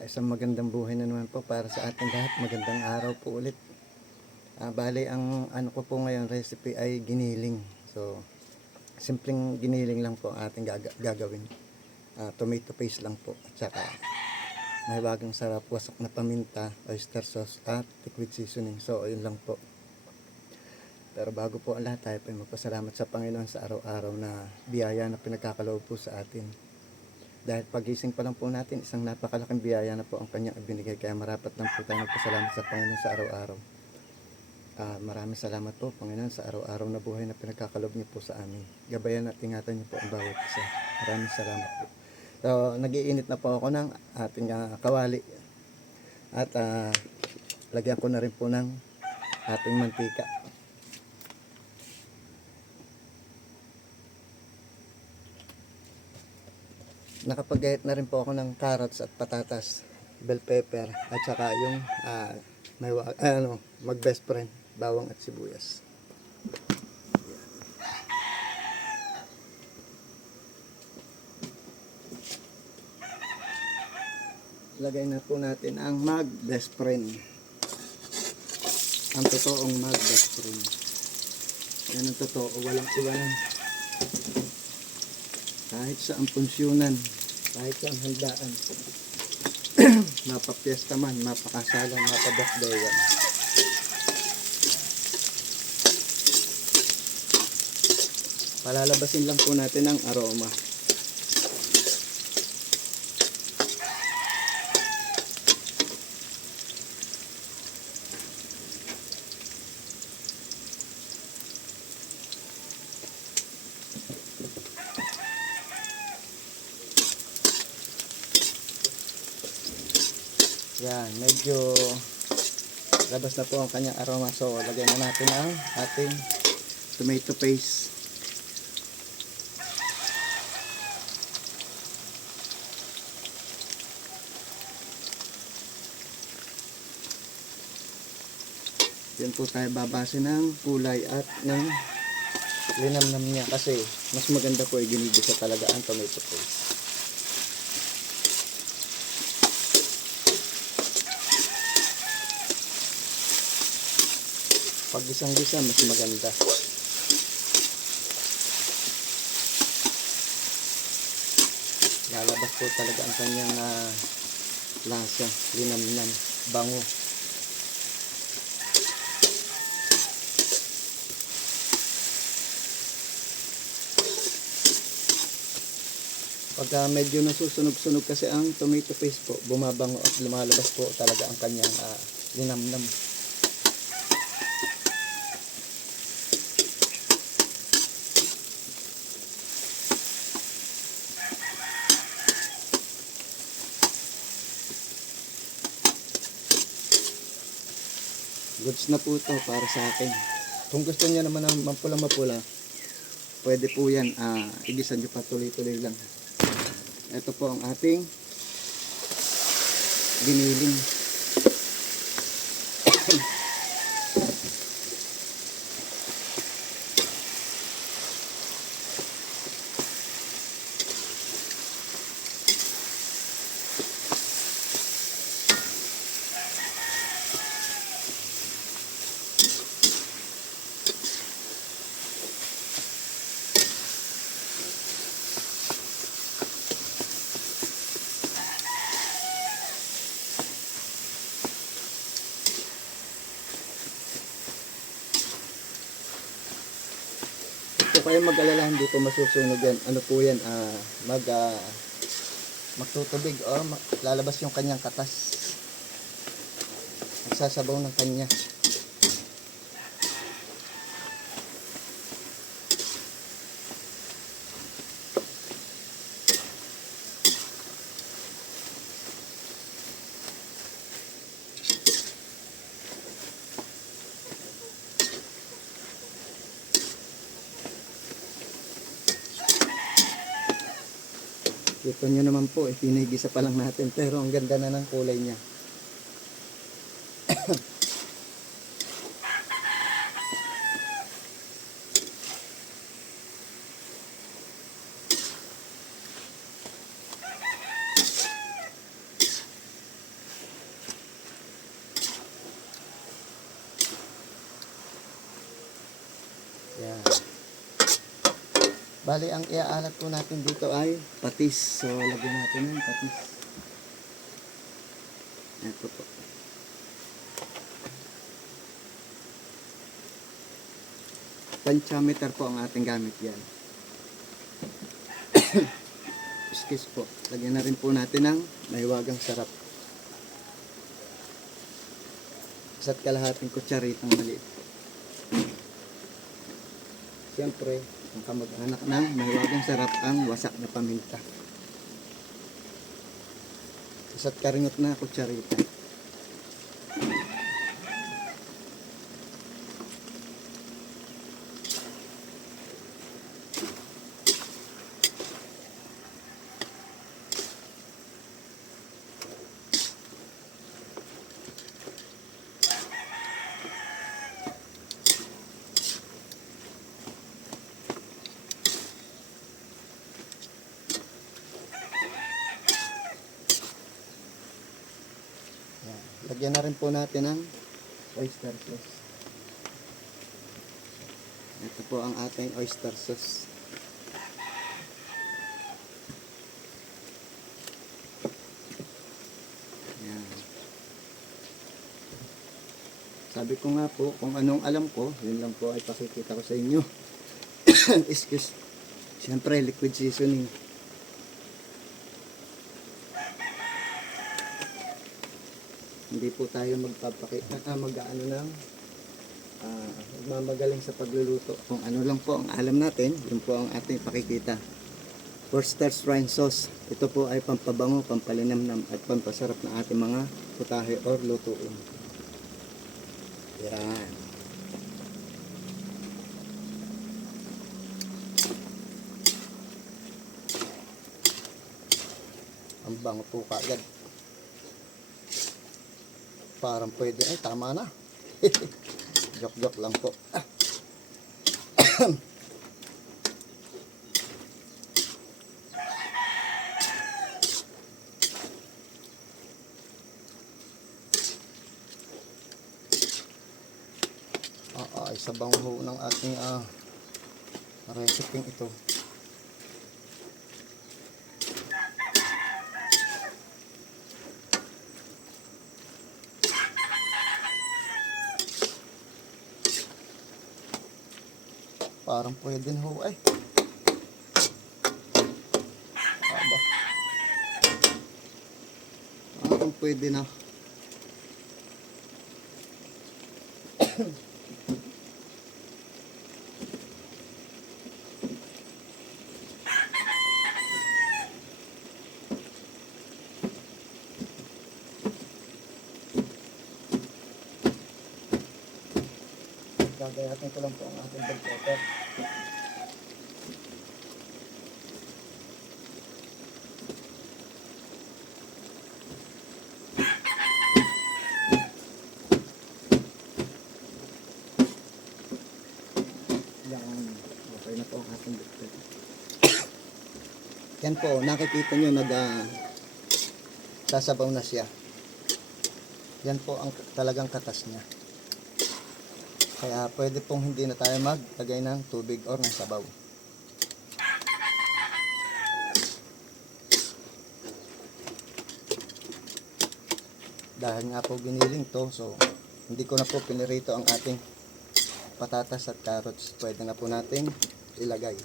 Isang magandang buhay na naman po para sa ating lahat. Magandang araw po ulit. Bali, ang ano ko po ngayon recipe ay giniling. So, simpleng giniling lang po ang ating gagawin. Tomato paste lang po. At saka, may bagong sarap, wasak na paminta, oyster sauce at liquid seasoning. So, yun lang po. Pero bago po ang lahat, tayo po ay magpasalamat sa Panginoon sa araw-araw na biyaya na pinagkakaloob po sa atin. Dahil pagising pa lang po natin, isang napakalaking biyaya na po ang kanyang ibinigay. Kaya marapat lang po tayo magpasalamat sa Panginoon sa araw-araw. Maraming salamat po, Panginoon, sa araw-araw na buhay na pinagkakaloob niyo po sa amin. Gabayan at ingatan niyo po ang bawat isa. Maraming salamat po. So, nag-iinit na po ako ng ating kawali. At lagyan ko na rin po ng ating mantika. Nakapag-gayat na rin po ako ng carrots at patatas, bell pepper, at saka yung mag best friend, bawang at sibuyas. Lagay na po natin ang mag best friend, ang totoong mag best friend. Yan ang totoo, walang iwanan. Kahit sa ampunsyonan, kahit sa handaan, mapapiesta man, mapakasalan, mapabakdayan. Palalabasin lang po natin ang aroma. Yan, medyo labas na po ang kanyang aroma. So, lagyan na natin ang ating tomato paste. Yan po tayo babase ng kulay at ng linamnam niya kasi mas maganda po ay ginigisa talaga ang tomato paste. Pag gisang-gisa, mas maganda. Lalabas po talaga ang kanyang lasa, linamnam, bango. Pagka medyo nasusunog-sunog kasi ang tomato paste po, bumabango at lumalabas po talaga ang kanyang linamnam. Goods na po ito para sa akin. Kung gusto niyo naman ng mapula-mapula, pwede po yan. Igisa nyo pa tuloy-tuloy lang. Ito po ang ating giniling. Kung kayo mag-alala, hindi po masusunog yan. Ano po yan, magtutubig o lalabas yung kanyang katas. Magsasabaw ng kanya. Ito nyo naman po, pinigisa pa lang natin pero ang ganda na ng kulay niya. Bali, ang iaalat po natin dito ay patis. So, lagyan natin ng patis. Ito po. Panchameter po ang ating gamit yan. Excuse po. Lagyan na rin po natin ng mahiwagang sarap. Isa't kalahating kutsaritang maliit. Siyempre, ang kamag-anak ng mahiwagang sarap ang wasak na paminta. Isa't karingot na kutsarita. Lagyan na rin po natin ng oyster sauce. Ito po ang ating oyster sauce. Yan. Sabi ko nga po, kung anong alam ko, yun lang po ay pakikita ko sa inyo. Excuse. Siyempre, liquid seasoning. Hindi po tayo mag-ano ng magmamagaling sa pagluluto. Kung ano lang po ang alam natin, yun po ang ating pakikita. Worcestershire sauce. Ito po ay pampabango, pampalinamnam at pampasarap ng ating mga putahe or lutuin. Yan. Ang bango po kaagad. Parang pwede. Ay, tama na. Joke-joke lang po. Ay, sabang ho ng ating recipe ito. Parang pwede na ho ay. Aba. Parang pwede na. Gagayatin ko lang po ang ating bell pepper. Yan. Okay na po ang ating bell pepper. Yan po, nakikita nyo sasabaw na siya. Yan po ang talagang katas niya. Kaya pwede pong hindi na tayo maglagay ng tubig or ng sabaw. Dahil nga po giniling to, so hindi ko na po pinirito ang ating patatas at carrots. Pwede na po natin ilagay.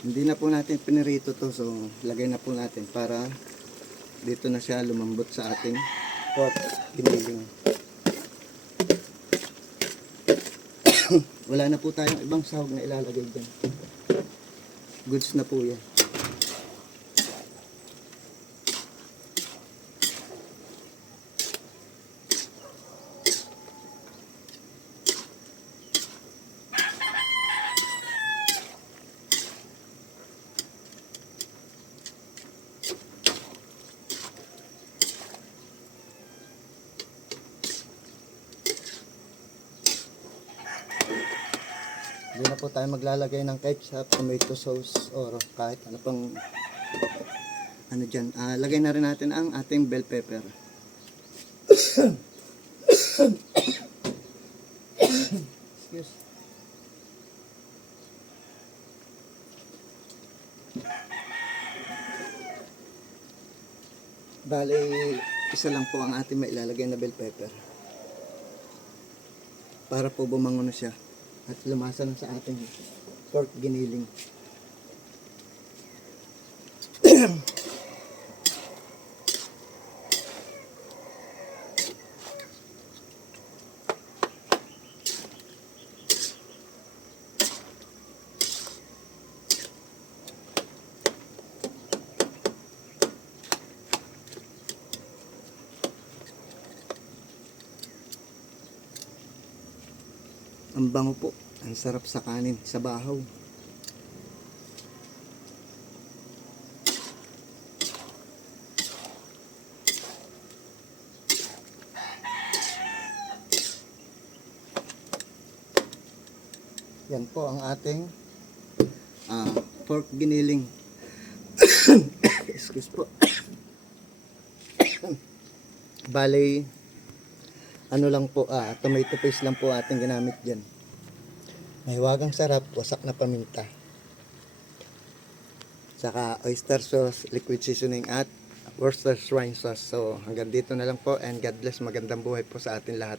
Hindi na po natin pinirito to, so lagay na po natin para dito na siya lumambot sa ating pork giniling. Wala na po tayong ibang sahog na ilalagay dyan. Goods na po yan. na po tayo maglalagay ng ketchup, tomato sauce, or kahit ano pang ano dyan. Lagay na rin natin ang ating bell pepper. Excuse. Bale, isa lang po ang ating mailalagay na bell pepper. Para po bumango na siya at lumasa na sa ating pork giniling. Ang bango po, ang sarap sa kanin, sa bahaw. Yan po ang ating pork giniling. Excuse po. Bale, ano lang po, tomato paste lang po ating ginamit dyan. May wagang sarap, wasak na paminta. Saka oyster sauce, liquid seasoning at Worcestershire sauce. So hanggang dito na lang po, and God bless, magandang buhay po sa atin lahat.